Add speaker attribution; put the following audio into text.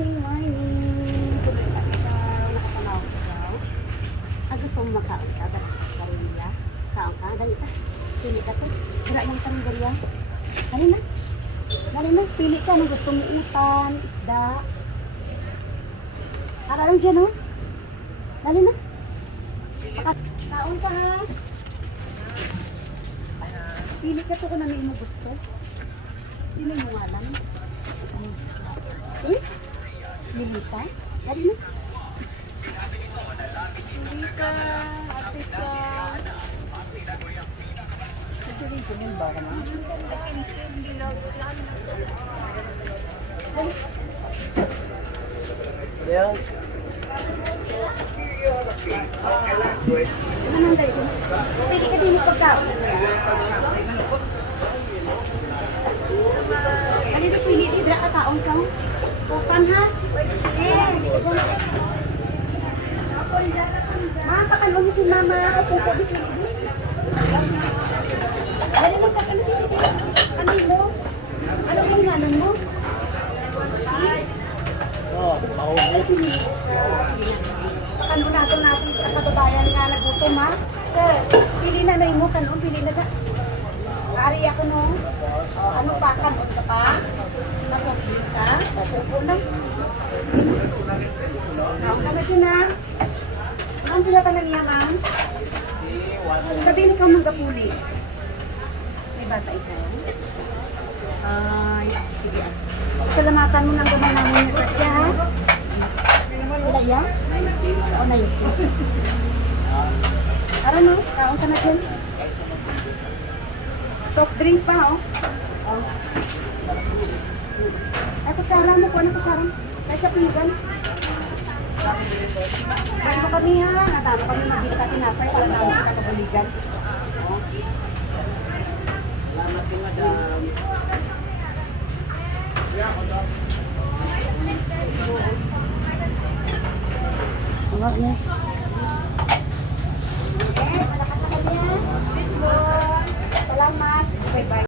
Speaker 1: morning, morning. Kumusta ka? Nakapanaw ka daw? Ah, gusto mo makaon ka? Karinderya? Kaon ka? Dali ka. Pili ka to. Wala mong karinderya. Dali na. Dali na. Pili ka. Anong gusto mo utan, isda. Para lang dyan, oh. Dali na. Kaon ka, ha? Pili ka to kung ano mo gusto. Sino mo nga lang? Hmm? Ni Lisa? Dali na.
Speaker 2: Lisa, Ate Sa.
Speaker 1: Sinin ba ka na?
Speaker 3: Ayan.
Speaker 1: Anong dali ko? Pili ka din yung pagkaon. Dali na pili. Idra ka kaon ka. Upan ha? Eh, hindi ka dyan. Ma, pakalong mo si mama. Upong ko. Dali na sa kanila. Ano mo? Ano mo?
Speaker 3: Mahal.
Speaker 1: Ay, si Lisa. Sige. Kano nato natin sa kababayan nga nagutom ha? Sir, pili na na mo kanon, pili na na. Ari ako no ano pa kanon ka pa? Masokli ka? Opo na. Na. Na dyan ha. Ang pila ka na niya, ma'am? Kadili ka manggapuli. May bata ikaw. Ay, sige. Salamatan mo ng gamay namin ni Tasya, ha? Yan? O, 90. Tara no, kaon ka na dyan. Soft drink pa, oh. Oh. Ay, kutsara mo po. Ano kutsara mo? Ay, siya pinggan. Bago kami ha. Natama kami magkita tinapay. Wala namin kita kabuligan.
Speaker 3: Salamat po, madam.
Speaker 1: Huwag na. Eh,